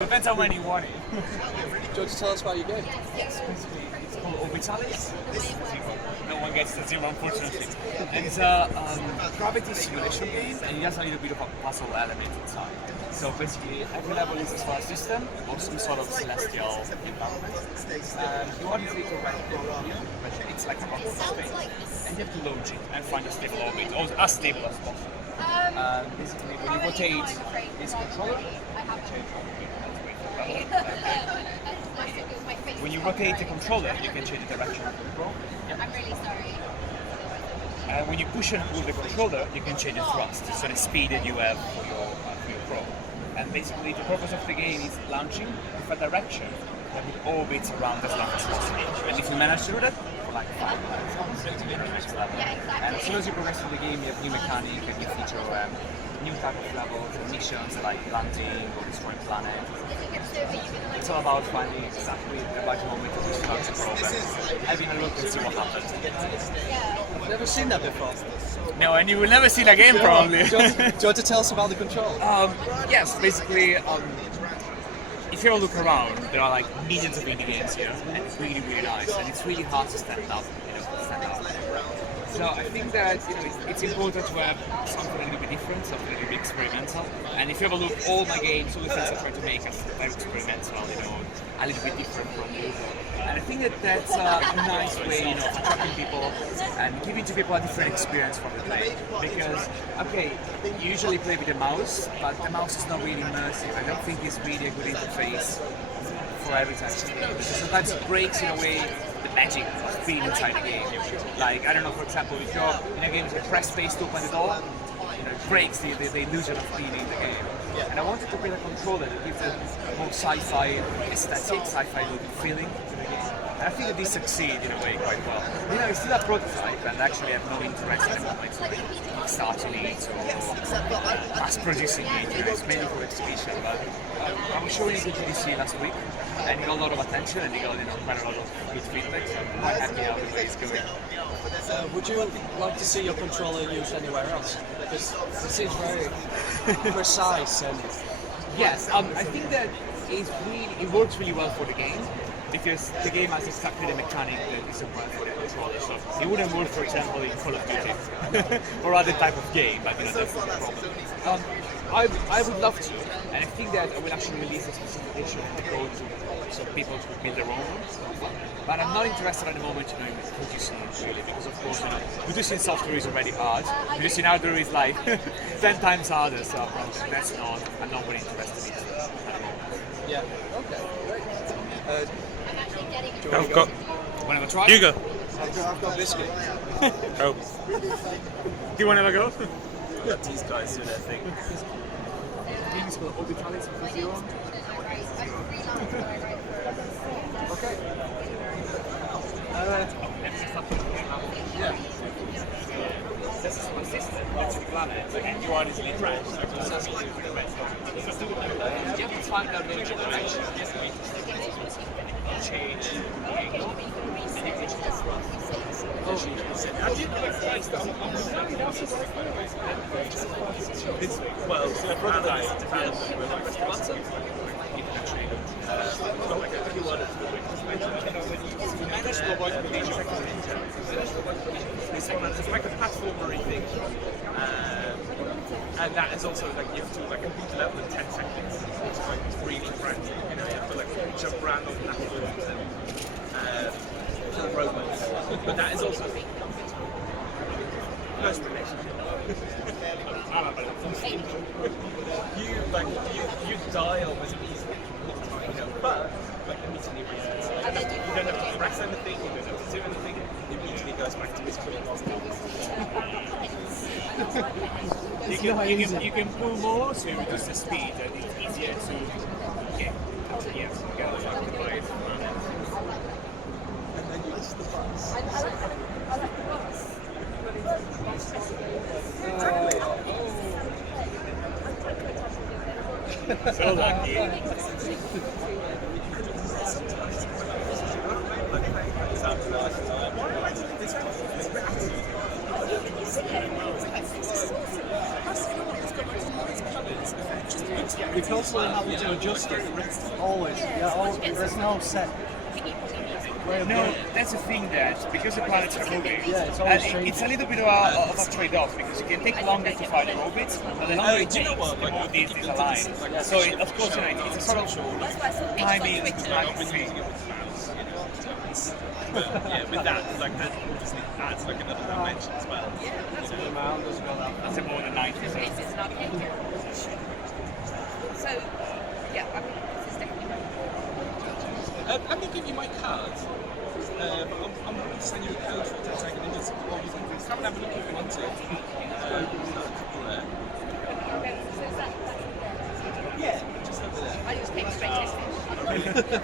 Depends how many you want it. Do you want to tell us about your game? Yes, basically it's called Orbitalis. No one gets the zero, unfortunately. And it's a gravity simulation game, and it has a little bit of a puzzle element inside. So basically, every level is a solar system, or some sort of celestial environment. And you want to take a red probe here, but it's like a rocket space, and you have to launch it and find a stable orbit, or as stable as possible. Basically, when you rotate this controller, when you rotate the controller, you can change the direction of the probe. I'm really sorry. When you push and pull the controller, you can change the thrust, so the speed that you have for your probe. And basically, the purpose of the game is launching with a direction that will orbit around as long as possible. And if you manage to do that, for like 5 minutes, you get to the next level. Yeah, exactly. And as soon as you progress through the game, you have new mechanics, and new feature, new type of levels, and missions like landing or destroying planets. It's all about finding exactly the right moment to start the probe and having a look and see what happens. I've never seen that before. No, and you will never see it again, probably. Do you want to tell us about the control? Yes, basically, if you ever look around, there are like millions of indie games here, and it's really, really nice, and it's really hard to stand out. So I think that it's important to have something a little bit different, something a little bit experimental. And if you ever look, all my games, all the things I try to make are very experimental, a little bit different from the usual. And I think that that's a nice way, of attracting people and giving to people a different experience from the play. Because, okay, you usually play with the mouse, but the mouse is not really immersive. I don't think it's really a good interface for every time. Because sometimes it breaks in a way the magic of being inside the game. Like, I don't know, for example, if you're in a game with a press space to open the door, it breaks the illusion of being in the game. And I wanted to create a controller that gives a more sci-fi aesthetic, sci-fi looking feeling to the game. And I think that this succeeds in a way quite well. It's still a prototype, and actually I have no interest at the moment in starting it or mass producing it. It's mainly for exhibition, but I was showing it at GDC last week, and it got a lot of attention, and it got quite a lot of good feedback, so I'm quite happy how the way it's going. Would you like to see your controller used anywhere else? Because it seems very precise and... Yes, I think that it works really well for the game, because the game has exactly the mechanic that is required for the controller. So it wouldn't work, for example, in Call of Duty or other type of game, but that's the problem. I would love to, and I think that I will actually release a specific edition in the code so people can build their own ones. But I'm not interested at the moment in producing it really, because of course producing software is already hard. Producing hardware is like 10 times harder, so I'm not very interested in it at the moment. Yeah. Okay. Great. I've got. Want to try? You go. I've got biscuit. Oh. Do you want to have a go? Let these guys do their thing. Things called Orbitalis for zero. Okay. Yeah. This is my sister. That's the planet. And you are this lead branch. So it's easy for the rest. You have to find out the direction. Change the angle. And you can just Well, so the prototype depends. It's like a platformery thing, and that is also like you have to complete the level in 10 seconds, which is like really frantic. You have to jump around on platforms and kill robots. But that is also first relationship. you die almost easily, but immediately resets. You don't have to press anything, you don't have to do anything, it immediately goes back to this quick. You can pull more to reduce the speed, and it's easier to get And then you miss the bus. so lucky. Because constantly having to adjust it. Always. Yeah, there's no set way of No, doing it. that's the thing that because the planets are moving, Yeah, it's always it's a little bit of a trade-off because it can take longer to find the orbits, but the longer it do you know takes, what? the Like, more these align. So of course, it's a sort of timing thing. But yeah, with that, like that obviously adds like another dimension as well. The mound doesn't go that far. That's more than 90. So. It's not here. So, yeah, I mean, this is definitely. Let me give you my card. I'm going to send you a code for it in a second and just, well, you can come and have a look if you want to. Okay, so is that Yeah, just over there. I just came straight to this.